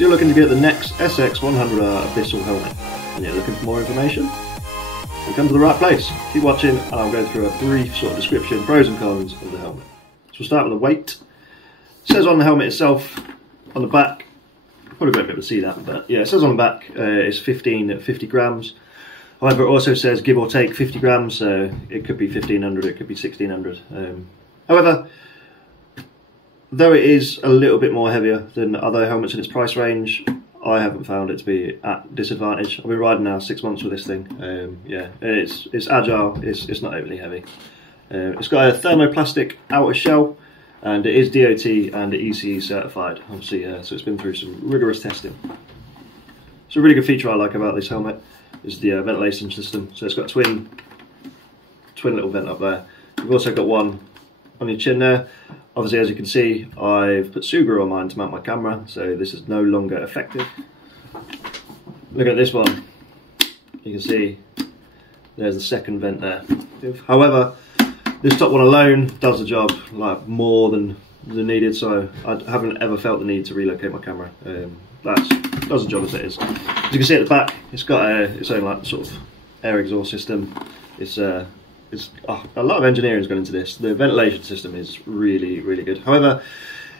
So you're looking to get the NEXX SX100R Abisal Helmet, and you're looking for more information? Then come to the right place. Keep watching and I'll go through a brief sort of description, pros and cons of the helmet. So we'll start with the weight. It says on the helmet itself, on the back, probably won't be able to see that, but yeah, it says on the back it's 50 grams. However, it also says give or take 50 grams, so it could be 1500, it could be 1600. However, though it is a little bit more heavier than other helmets in its price range, I haven't found it to be at disadvantage. I've been riding now 6 months with this thing. Yeah, it's agile, it's not overly heavy. It's got a thermoplastic outer shell, and it is DOT and ECE certified, obviously, so it's been through some rigorous testing. So a really good feature I like about this helmet is the ventilation system. So it's got a twin little vent up there. You've also got one on your chin there. Obviously, as you can see, I've put Subaru on mine to mount my camera, so this is no longer effective. Look at this one. You can see there's the second vent there. However, this top one alone does the job like more than needed, so I haven't ever felt the need to relocate my camera. That does the job as it is. As you can see at the back, it's got its own like sort of air exhaust system. It's a lot of engineering has gone into this. The ventilation system is really, really good. However,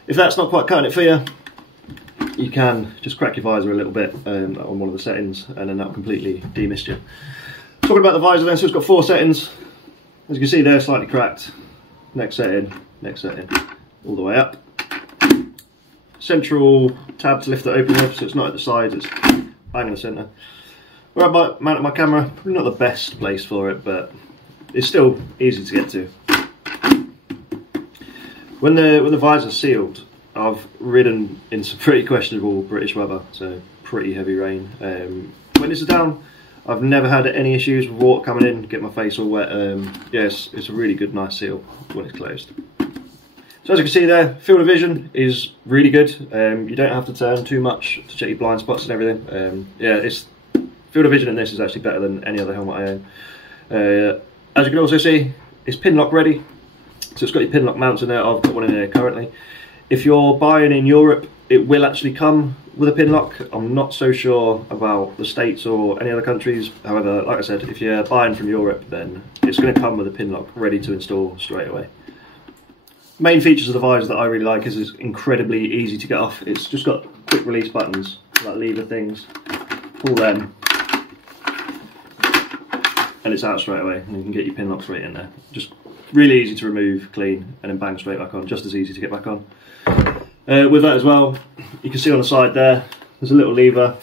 if that's not quite cutting it for you, you can just crack your visor a little bit on one of the settings, and then that'll completely demist you. Talking about the visor then, so it's got 4 settings. As you can see there, slightly cracked. Next setting, all the way up. Central tab to lift it open with, so it's not at the sides, it's bang in the centre. Where I mounted my camera, probably not the best place for it, but it's still easy to get to. When the visor's sealed, I've ridden in some pretty questionable British weather, so pretty heavy rain. When this is down, I've never had any issues with water coming in, get my face all wet. Yes, it's a really good, nice seal when it's closed. So as you can see there, field of vision is really good. You don't have to turn too much to check your blind spots and everything. Yeah, field of vision in this is actually better than any other helmet I own. As you can also see, it's pin lock ready. So it's got your pin lock mounts in there. I've got one in there currently. If you're buying in Europe, it will actually come with a pin lock. I'm not so sure about the States or any other countries. However, like I said, if you're buying from Europe, then it's going to come with a pin lock ready to install straight away. Main features of the visor that I really like is it's incredibly easy to get off. It's just got quick release buttons, like lever things. Pull them, and it's out straight away, and you can get your pin lock straight in there. Just really easy to remove, clean, and then bang straight back on. Just as easy to get back on. With that as well, you can see on the side there, there's a little lever,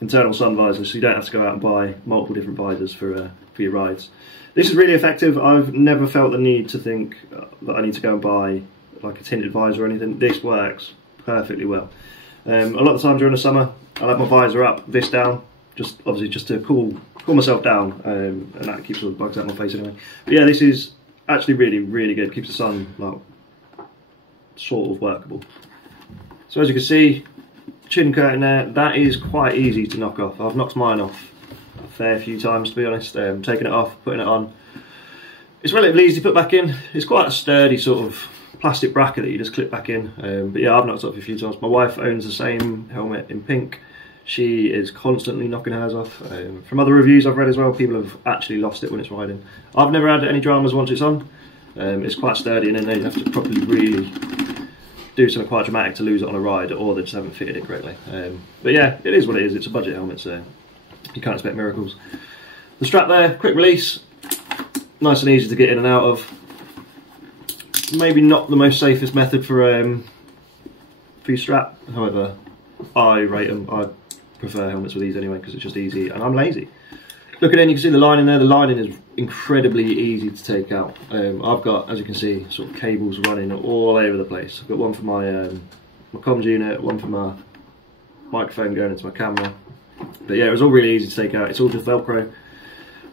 internal sun visor, so you don't have to go out and buy multiple different visors for your rides. This is really effective. I've never felt the need to think that I need to go and buy like a tinted visor or anything. This works perfectly well. A lot of the time during the summer, I'll have my visor up, this down, obviously just to cool myself down, and that keeps all the bugs out of my face anyway. But yeah, this is actually really, really good. Keeps the sun like sort of workable. So as you can see, chin curtain there, that is quite easy to knock off. I've knocked mine off a fair few times, to be honest. Taking it off, putting it on. It's relatively easy to put back in. It's quite a sturdy sort of plastic bracket that you just clip back in. But yeah, I've knocked it off a few times. My wife owns the same helmet in pink. She is constantly knocking hers off. From other reviews I've read as well, people have actually lost it when it's riding. I've never had any dramas once it's on. It's quite sturdy, and then you have to probably really do something quite dramatic to lose it on a ride, or they just haven't fitted it correctly. But yeah, it is what it is. It's a budget helmet, so you can't expect miracles. The strap there, quick release, nice and easy to get in and out of. Maybe not the most safest method for your strap. However, I rate them. I prefer helmets with these anyway because it's just easy, and I'm lazy. Looking in, you can see the lining there. The lining is incredibly easy to take out. I've got, as you can see, sort of cables running all over the place. I've got one for my comms unit, one for my microphone going into my camera. But yeah, it was all really easy to take out. It's all just Velcro.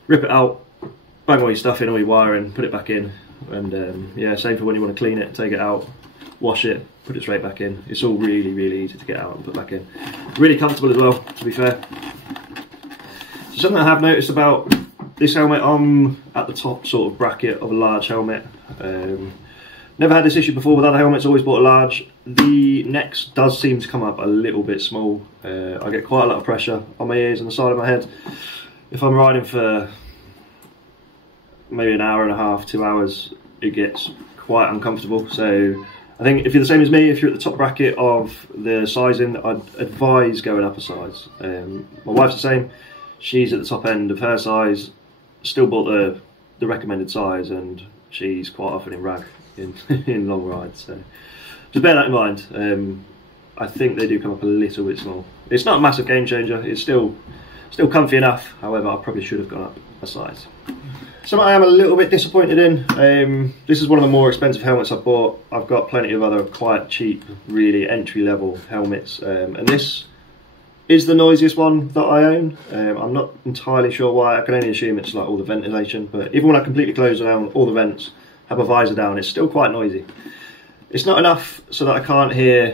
Rip it out, bang all your stuff in, all your wiring, put it back in, and yeah, same for when you want to clean it. Take it out, wash it, put it straight back in. It's all really, really easy to get out and put back in. Really comfortable as well, to be fair. So something I have noticed about this helmet, I'm at the top sort of bracket of a large helmet. Never had this issue before with other helmets, always bought a large. The NEXX does seem to come up a little bit small. I get quite a lot of pressure on my ears and the side of my head. If I'm riding for maybe an hour and a half, 2 hours, it gets quite uncomfortable. So I think if you're the same as me, if you're at the top bracket of the sizing, I'd advise going up a size. My wife's the same. She's at the top end of her size, still bought the recommended size, and she's quite often in rag in long rides. So just bear that in mind. I think they do come up a little bit small. It's not a massive game changer. It's still comfy enough. However, I probably should have gone up a size. Something I am a little bit disappointed in. This is one of the more expensive helmets I've bought. I've got plenty of other quite cheap, really entry-level helmets, and this is the noisiest one that I own. I'm not entirely sure why. I can only assume it's like all the ventilation, but even when I completely close down all the vents, have a visor down, it's still quite noisy. It's not enough so that I can't hear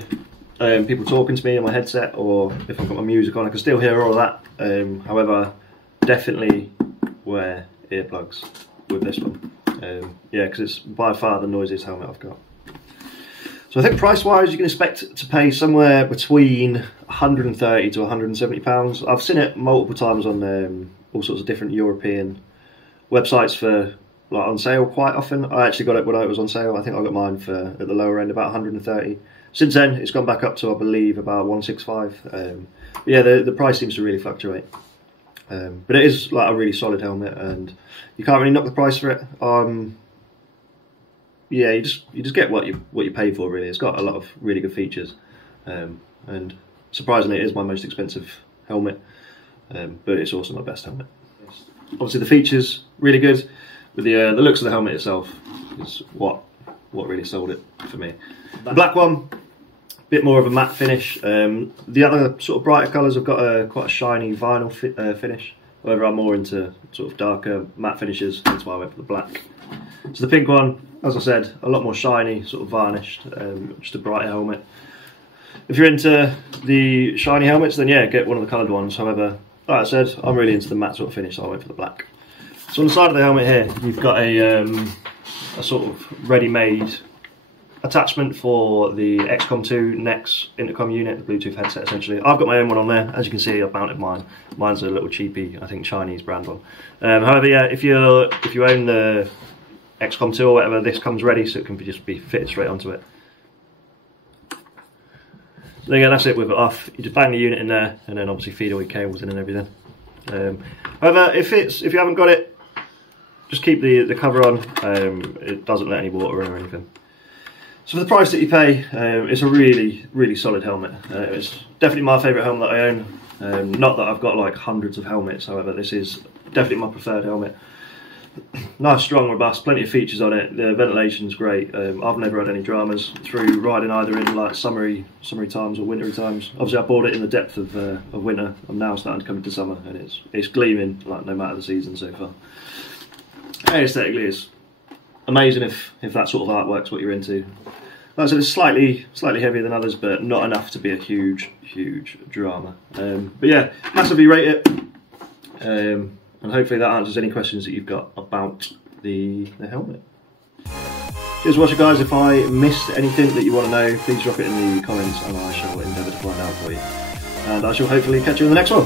people talking to me in my headset, or if I've got my music on, I can still hear all of that. However, definitely wear earplugs with this one. Yeah, because it's by far the noisiest helmet I've got. So I think price-wise, you can expect to pay somewhere between 130 to 170 pounds. I've seen it multiple times on all sorts of different European websites for like on sale quite often. I actually got it when it was on sale. I think I got mine for at the lower end about 130. Since then, it's gone back up to, I believe, about 165. Yeah, the price seems to really fluctuate. But it is like a really solid helmet, and you can't really knock the price for it. Yeah, you just get what you pay for, really. It's got a lot of really good features, and surprisingly, it is my most expensive helmet, but it's also my best helmet. Obviously, the features really good, but the looks of the helmet itself is what really sold it for me. The black one, bit more of a matte finish. The other sort of brighter colours have got quite a shiny vinyl finish. However, I'm more into sort of darker matte finishes, hence why I went for the black. So the pink one, as I said, a lot more shiny, sort of varnished, just a brighter helmet. If you're into the shiny helmets, then yeah, get one of the coloured ones. However, like I said, I'm really into the matte sort of finish, so I went for the black. So on the side of the helmet here, you've got a sort of ready-made attachment for the XCOM2 NEXX intercom unit, the Bluetooth headset essentially. I've got my own one on there. As you can see, I've mounted mine. Mine's a little cheapy, I think Chinese brand one. However, yeah, if you own the XCOM2 or whatever, this comes ready, so it can just be fitted straight onto it. So there you go, that's it with it off. You just bang the unit in there, and then obviously feed all your cables in and everything. However, if you haven't got it, just keep the cover on. It doesn't let any water in or anything. So for the price that you pay, it's a really solid helmet. It's definitely my favourite helmet that I own. Not that I've got like hundreds of helmets, however, this is definitely my preferred helmet. Nice, strong, robust, plenty of features on it. The ventilation's great. I've never had any dramas through riding either in like summery times or wintry times. Obviously, I bought it in the depth of winter. I'm now starting to come into summer, and it's gleaming like no matter the season so far. Aesthetically, it's amazing if that sort of artwork's what you're into. Like I said, it's slightly heavier than others, but not enough to be a huge drama. But yeah, massively rate it. And hopefully that answers any questions that you've got about the helmet. Cheers for watching, guys. If I missed anything that you want to know, please drop it in the comments and I shall endeavour to find out for you. And I shall hopefully catch you in the next one.